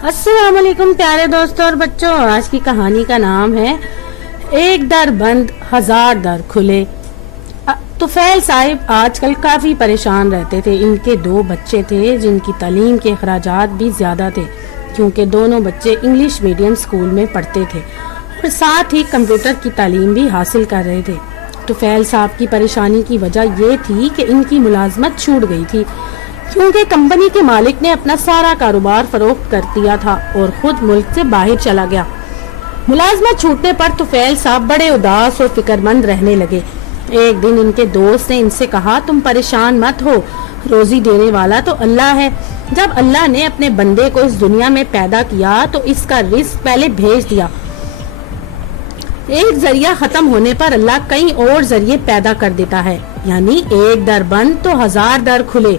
अस्सलाम वालेकुम प्यारे दोस्तों और बच्चों। आज की कहानी का नाम है एक दर बंद हजार दर खुले। तुफैल साहिब आजकल काफ़ी परेशान रहते थे। इनके दो बच्चे थे जिनकी तालीम के अखराजात भी ज़्यादा थे, क्योंकि दोनों बच्चे इंग्लिश मीडियम स्कूल में पढ़ते थे और साथ ही कंप्यूटर की तालीम भी हासिल कर रहे थे। तुफैल साहब की परेशानी की वजह ये थी कि इनकी मुलाजमत छूट गई थी, क्योंकि कंपनी के मालिक ने अपना सारा कारोबार फरोख्त कर दिया था और खुद मुल्क से बाहर चला गया। मुलाजमत छूटने पर तुफैल साहब बड़े उदास और फिक्रमंद रहने लगे। एक दिन इनके दोस्त ने इनसे कहा, तुम परेशान मत हो, रोजी देने वाला तो अल्लाह है। जब अल्लाह ने अपने बंदे को इस दुनिया में पैदा किया तो इसका रिस्क पहले भेज दिया। एक जरिया खत्म होने पर अल्लाह कई और जरिए पैदा कर देता है, यानी एक दर बंद तो हजार दर खुले।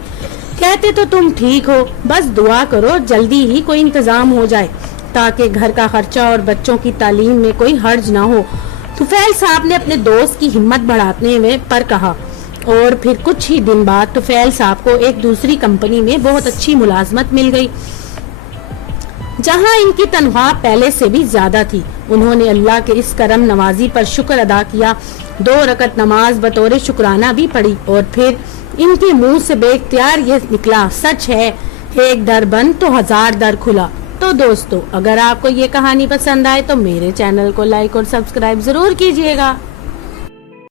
कहते तो तुम ठीक हो, बस दुआ करो जल्दी ही कोई इंतजाम हो जाए ताकि घर का खर्चा और बच्चों की तालीम में कोई हर्ज ना हो। तुफैल साहब ने अपने दोस्त की हिम्मत बढ़ाने में पर कहा और फिर कुछ ही दिन बाद तुफैल साहब को एक दूसरी कंपनी में बहुत अच्छी मुलाजमत मिल गई, जहां इनकी तनख्वाह पहले से भी ज्यादा थी। उन्होंने अल्लाह के इस करम नवाजी पर शुक्र अदा किया, 2 रकत नमाज बतौर शुक्राना भी पढ़ी और फिर इनके मुंह से बेख्तियार ये निकला, सच है एक दर बंद तो हजार दर खुला। तो दोस्तों, अगर आपको ये कहानी पसंद आए तो मेरे चैनल को लाइक और सब्सक्राइब जरूर कीजिएगा।